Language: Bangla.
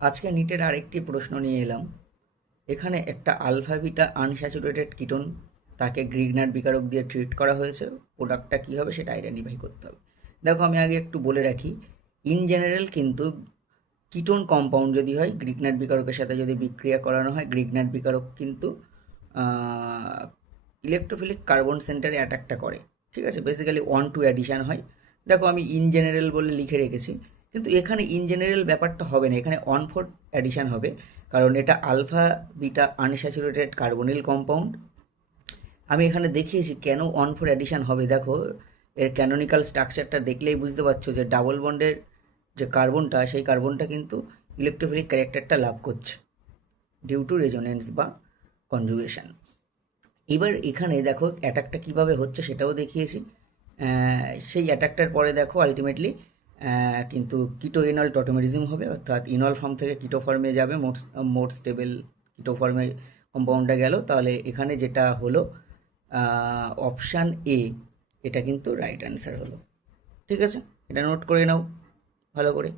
আজকে নিটের আরেকটি প্রশ্ন নিয়ে এলাম। এখানে একটা আলফা বিটা আনস্যাচুরেটেড কিটোন, তাকে গ্রিগনার বিকারক দিয়ে ট্রিট করা হয়েছে। প্রোডাক্টটা কী হবে সেটা আইডেন্টিফাই করতে হবে। দেখো, আমি আগে একটু বলে রাখি, ইন জেনারেল কিন্তু কিটোন কম্পাউন্ড যদি হয়, গ্রিগনার বিকারকের সাথে যদি বিক্রিয়া করানো হয়, গ্রিগনার বিকারক কিন্তু ইলেকট্রোফিলিক কার্বন সেন্টারে অ্যাটাকটা করে। ঠিক আছে, বেসিক্যালি 1-2 অ্যাডিশান হয়। দেখো, আমি ইন জেনারেল বলে লিখে রেখেছি, কিন্তু এখানে ইন জেনারেল ব্যাপারটা হবে না, এখানে 1/4 অ্যাডিশান হবে, কারণ এটা alpha beta unsaturated carbonyl compound. আমি এখানে দেখিয়েছি কেন 1/4 অ্যাডিশান হবে। দেখো, এর ক্যানোনিক্যাল স্ট্রাকচারটা দেখলেই বুঝতে পারছো যে ডাবল বন্ডের যে কার্বনটা, সেই কার্বনটা কিন্তু ইলেকট্রোফিলিক ক্যারেক্টারটা লাভ করছে ডিউ টু রেজোনেন্স বা কনজুগেশন। এবার এখানে দেখো অ্যাটাকটা কিভাবে হচ্ছে সেটাও দেখিয়েছি। সেই অ্যাটাকটার পরে দেখো আলটিমেটলি কিন্তু কিটো ইনল টটোমেরিজম হবে, অর্থাৎ ইনল ফর্ম থেকে কিটো ফর্মে যাবে, মোট স্টেবল কিটো ফর্মে কম্পাউন্ডটা গেল। তাহলে এখানে যেটা হলো অপশান এ, এটা কিন্তু রাইট অ্যান্সার হলো। ঠিক আছে, এটা নোট করে নাও ভালো করে।